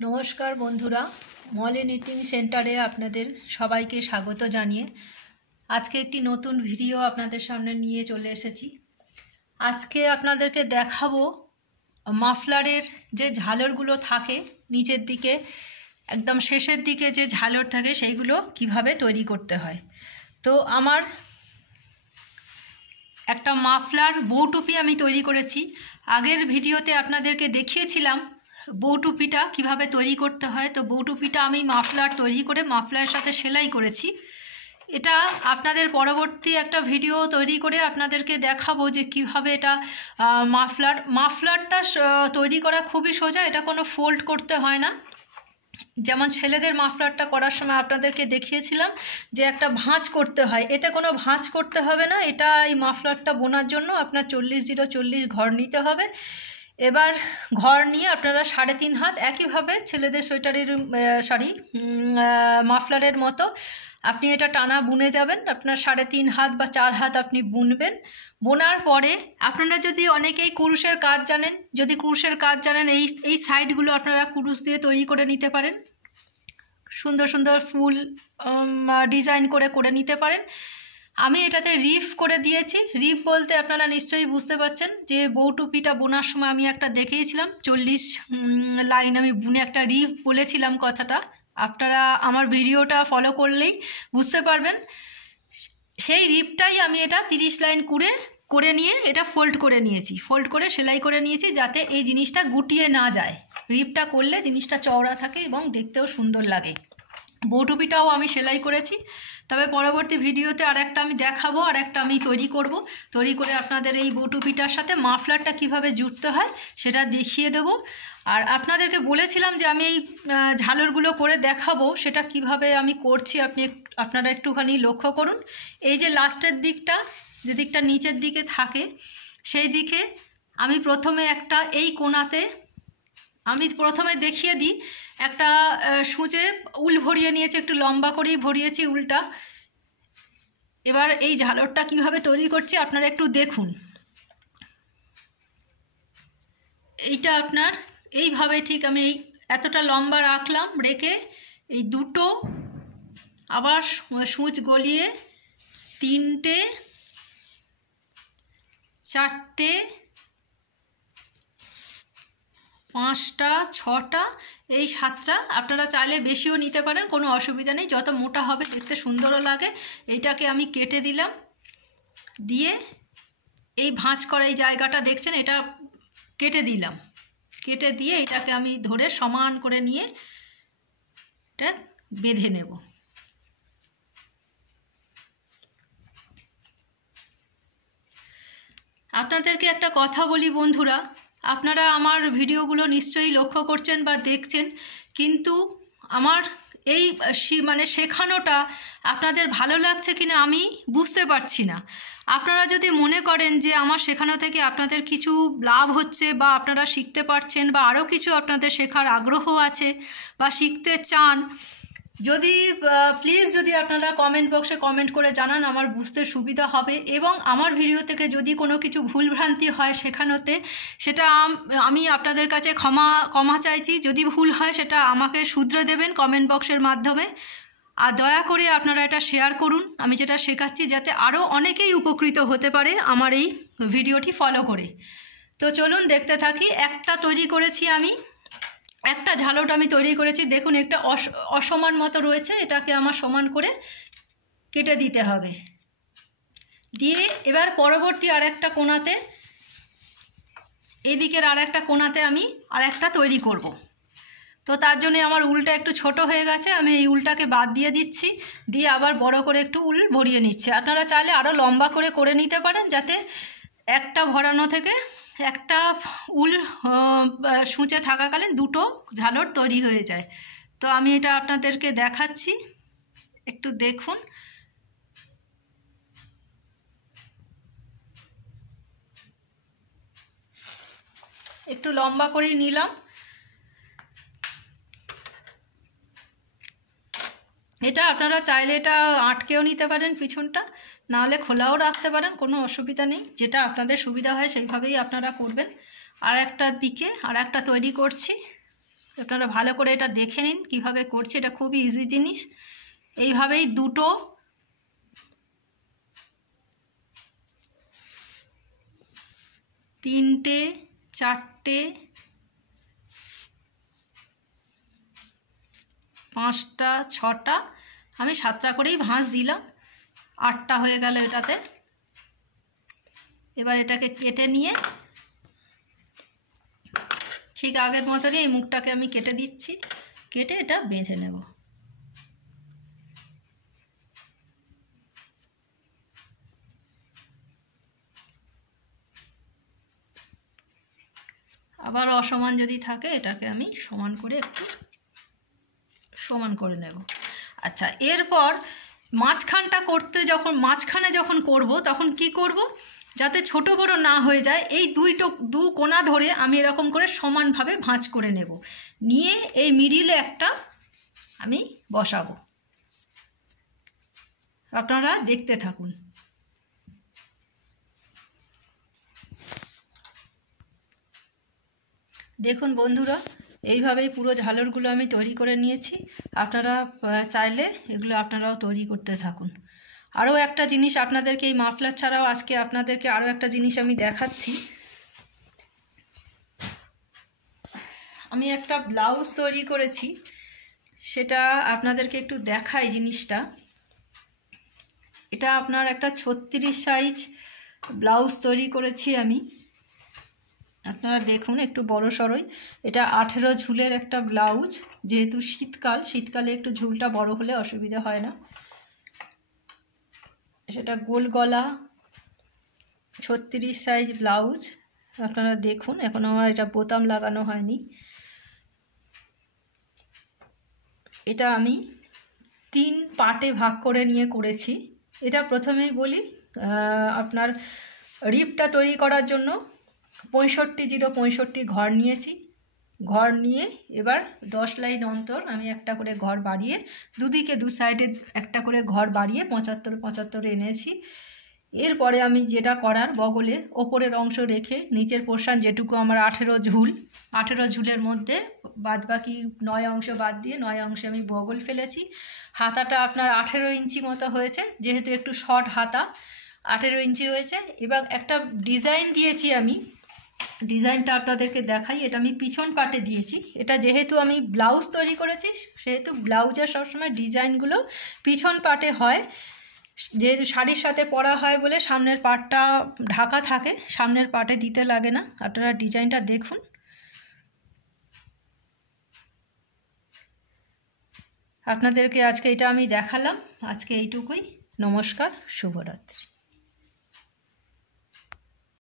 নমস্কার বন্ধুরা, মলে নিটিং সেন্টারে আপনাদের সবাইকে স্বাগত জানিয়ে আজকে একটি নতুন ভিডিও আপনাদের সামনে নিয়ে চলে এসেছি। আজকে আপনাদেরকে দেখাবো মাফলারের যে ঝালরগুলো থাকে নিচের দিকে একদম শেষের দিকে যে ঝালর থাকে সেইগুলো কিভাবে তৈরি করতে হয়। তো আমার একটা মাফলার বউটুপি আমি তৈরি করেছি। আগের ভিডিওতে আপনাদেরকে দেখিয়েছিলাম বউটুপিটা কিভাবে তৈরি করতে হয়। তো বউটুপিটা আমি মাফলার তৈরি করে মাফলারের সাথে সেলাই করেছি। এটা আপনাদের পরবর্তী একটা ভিডিও তৈরি করে আপনাদেরকে দেখাবো যে কিভাবে এটা মাফলারটা তৈরি করা খুবই সোজা। এটা কোনো ফোল্ড করতে হয় না। যেমন ছেলেদের মাফলারটা করার সময় আপনাদেরকে দেখিয়েছিলাম যে একটা ভাঁজ করতে হয়, এতে কোনো ভাঁজ করতে হবে না। এটা এই মাফলারটা বোনার জন্য আপনার 40-0-40 ঘর নিতে হবে। এবার ঘর নিয়ে আপনারা 3.5 হাত একইভাবে ছেলেদের সোয়েটারের মাফলারের মতো আপনি এটা টানা বুনে যাবেন। আপনার 3.5 হাত বা 4 হাত আপনি বুনবেন। বোনার পরে আপনারা যদি অনেকেই কুরুশের কাজ জানেন, এই সাইডগুলো আপনারা কুরুশ দিয়ে তৈরি করে নিতে পারেন। সুন্দর সুন্দর ফুল ডিজাইন করে নিতে পারেন। আমি এটাতে রিফ করে দিয়েছি। রিফ বলতে আপনারা নিশ্চয়ই বুঝতে পারছেন যে বউটুপিটা বোনার সময় আমি একটা দেখিয়েছিলাম 40 লাইন আমি বুনে একটা রিফ বলেছিলাম কথাটা। আপনারা আমার ভিডিওটা ফলো করলেই বুঝতে পারবেন। সেই রিফটাই আমি এটা 30 লাইন করে নিয়ে এটা ফোল্ড করে সেলাই করে নিয়েছি যাতে এই জিনিসটা গুটিয়ে না যায়। রিফটা করলে জিনিসটা চওড়া থাকে এবং দেখতেও সুন্দর লাগে। বউটুপিটাও আমি সেলাই করেছি, তবে পরবর্তী ভিডিওতে আরেকটা আমি দেখাবো, আরেকটা আমি তৈরি করে আপনাদের এই বউটুপিটার সাথে মাফলারটা কিভাবে জুড়তে হয় সেটা দেখিয়ে দেব। আর আপনাদেরকে বলেছিলাম যে আমি এই ঝালরগুলো করে দেখাবো, সেটা কিভাবে আমি করছি আপনারা একটুখানি লক্ষ্য করুন। এই যে লাস্টের দিকটা, যে দিকটা নিচের দিকে থাকে সেই দিকে আমি প্রথমে একটা এই কোণাতে আমি প্রথমে দেখিয়ে দিই, একটা সূচে উল ভরিয়ে নিয়েছি, একটু লম্বা করেই ভরিয়েছি উলটা। এবার এই ঝালরটা কিভাবে তৈরি করছি আপনারা একটু দেখুন। এইটা আপনার এইভাবে ঠিক আমি এই এতটা লম্বা রাখলাম, রেখে এই দুটো আবার সূচ গলিয়ে 3টে 4টে 5টা 6টা এই 7টা, আপনারা চাইলে বেশিও নিতে পারেন, কোনো অসুবিধা নেই। যত মোটা হবে দেখতে সুন্দরও লাগে। এইটাকে আমি কেটে দিলাম, দিয়ে এই ভাঁজ করা এই জায়গাটা দেখছেন এটা কেটে দিলাম। কেটে দিয়ে এটাকে আমি ধরে সমান করে নিয়ে এটা বেঁধে নেব। আপনাদেরকে একটা কথা বলি বন্ধুরা, আপনারা আমার ভিডিওগুলো নিশ্চয়ই লক্ষ্য করছেন বা দেখছেন, কিন্তু আমার এই শেখানোটা আপনাদের ভালো লাগছে কিনা আমি বুঝতে পারছি না। আপনারা যদি মনে করেন যে আমার শেখানো থেকে আপনাদের কিছু লাভ হচ্ছে বা আপনারা শিখতে পারছেন বা আরও কিছু আপনাদের শেখার আগ্রহ আছে বা শিখতে চান, যদি আপনারা কমেন্ট বক্সে কমেন্ট করে জানান, আমার বুঝতে সুবিধা হবে। এবং আমার ভিডিও থেকে যদি কোনো কিছু ভুলভ্রান্তি হয় শেখানোতে, সেটা আমি আপনাদের কাছে ক্ষমা চাইছি। যদি ভুল হয় সেটা আমাকে শুধরে দেবেন কমেন্ট বক্সের মাধ্যমে। আর দয়া করে আপনারা এটা শেয়ার করুন আমি যেটা শেখাচ্ছি, যাতে আরও অনেকেই উপকৃত হতে পারে আমার এই ভিডিওটি ফলো করে। তো চলুন দেখতে থাকি। একটা তৈরি করেছি আমি, একটা ঝালট আমি তৈরি করেছি। দেখুন একটা অসমান মতো রয়েছে, এটাকে আমার সমান করে কেটে দিতে হবে। দিয়ে এবার পরবর্তী আরেকটা কোণাতে, এদিকের আরেকটা কোণাতে আমি আরেকটা তৈরি করব। তো তার জন্য আমার উলটা একটু ছোট হয়ে গেছে, আমি এই উলটাকে বাদ দিয়ে দিচ্ছি, দিয়ে আবার বড় করে একটু উল ভরিয়ে নিচ্ছি। আপনারা চাইলে আরও লম্বা করে নিতে পারেন, যাতে একটা ভরানো থেকে একটা উল সূচে থাকাকালীন দুটো ঝালর তৈরি হয়ে যায়। তো আমি এটা আপনাদেরকে দেখাচ্ছি, একটু দেখুন। একটু লম্বা করেই নিলাম। এটা আপনারা চাইলে এটা আটকেও নিতে পারেন পিছনটা, নাহলে খোলাও রাখতে পারেন, কোনো অসুবিধা নেই। যেটা আপনাদের সুবিধা হয় সেইভাবেই আপনারা করবেন। আর একটা দিকে আর একটা তৈরি করছি। আপনারা ভালো করে এটা দেখে নিন কীভাবে করছি, এটা খুবই ইজি জিনিস। এইভাবেই 2টো, 3টে, 4টে, 5টা, 6টা, আমি 7টা করেই ভাঁজ দিলাম, 8টা হয়ে গেল এটাতে। এবার এটাকে কেটে নিয়ে ঠিক আগের মতনই এই মুখটাকে আমি কেটে দিচ্ছি, কেটে এটা বেঁধে নেব। আবার অসমান যদি থাকে এটাকে আমি সমান করে একটু সমান করে নেব। আচ্ছা, এরপর মাঝখানে যখন করব তখন কি করব, যাতে ছোট বড় না হয়ে যায়, এই দু কোণা ধরে আমি এরকম করে সমানভাবে ভাঁজ করে নেব, নিয়ে এই মিডিলে একটা আমি বসাবো। আপনারা দেখতে থাকুন। দেখুন বন্ধুরা, এইভাবেই পুরো ঝালরগুলো আমি তৈরি করে নিয়েছি। আপনারা চাইলে এগুলো আপনারাও তৈরি করতে থাকুন। আরও একটা জিনিস আপনাদেরকে, এই মাফলার ছাড়াও আজকে আপনাদেরকে আরও একটা জিনিস আমি দেখাচ্ছি। আমি একটা ব্লাউজ তৈরি করেছি, সেটা আপনাদেরকে একটু দেখাই জিনিসটা। এটা আপনার একটা 36 সাইজ ব্লাউজ তৈরি করেছি আমি। আপনারা দেখুন একটু বড় সড়ই, এটা 18 ঝুলের একটা ব্লাউজ। যেহেতু শীতকালে একটু ঝুলটা বড় হলে অসুবিধা হয় না। সেটা গোল গলা 36 সাইজ ব্লাউজ। আপনারা দেখুন, এখন আমার এটা বোতাম লাগানো হয়নি। এটা আমি 3 পার্টে ভাগ করে নিয়ে করেছি। এটা প্রথমেই বলি, আপনার রিপটা তৈরি করার জন্য 65 ঘর নিয়েছি। ঘর নিয়ে এবার 10 লাইন অন্তর আমি একটা করে ঘর বাড়িয়ে, দুদিকে 2 সাইডে একটা করে ঘর বাড়িয়ে 75 এনেছি। এরপরে আমি যেটা করার, বগলে ওপরের অংশ রেখে নিচের পোর্শন যেটুকু আমার 18 ঝুলের মধ্যে বাদবাকি 9 অংশ বাদ দিয়ে 9 অংশে আমি বগল ফেলেছি। হাতাটা আপনার 18 ইঞ্চি মতো হয়েছে, যেহেতু একটু শর্ট হাতা, 18 ইঞ্চি হয়েছে। এবার একটা ডিজাইন দিয়েছি আমি, ডিজাইনটা আপনাদেরকে দেখাই। এটা আমি পিছন পাটে দিয়েছি। এটা যেহেতু আমি ব্লাউজ তৈরি করেছি, সেহেতু ব্লাউজের সবসময় ডিজাইনগুলো পিছন পাটে হয়। যেহেতু শাড়ির সাথে পরা হয় বলে সামনের পাটটা ঢাকা থাকে, সামনের পাটে দিতে লাগে না। আপনারা ডিজাইনটা দেখুন। আপনাদেরকে আজকে এটা আমি দেখালাম। আজকে এইটুকুই। নমস্কার, শুভরাত্রি।